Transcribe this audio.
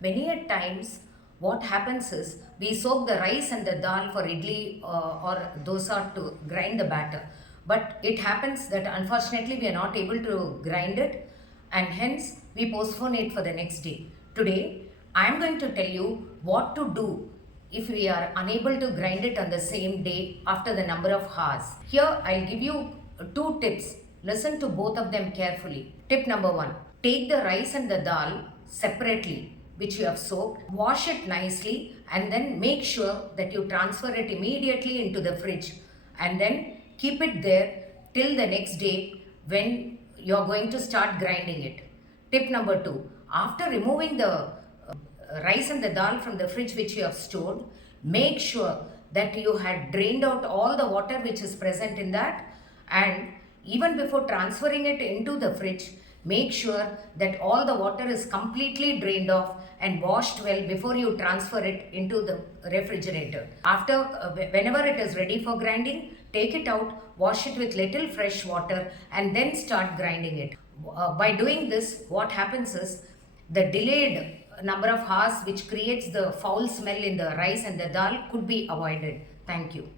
Many a times, what happens is we soak the rice and the dal for idli or dosa to grind the batter. But it happens that unfortunately we are not able to grind it, and hence we postpone it for the next day. Today, I am going to tell you what to do if we are unable to grind it on the same day after the number of hours. Here I'll give you two tips. Listen to both of them carefully. Tip number one, take the rice and the dal separately, which you have soaked, wash it nicely, and then make sure that you transfer it immediately into the fridge, and then keep it there till the next day when you're going to start grinding it. Tip number two, after removing the rice and the dal from the fridge which you have stored, make sure that you had drained out all the water which is present in that, and even before transferring it into the fridge, make sure that all the water is completely drained off and washed well before you transfer it into the refrigerator. After, whenever it is ready for grinding, take it out, wash it with little fresh water, and then start grinding it. By doing this, what happens is the delayed number of hours which creates the foul smell in the rice and the dal could be avoided. Thank you.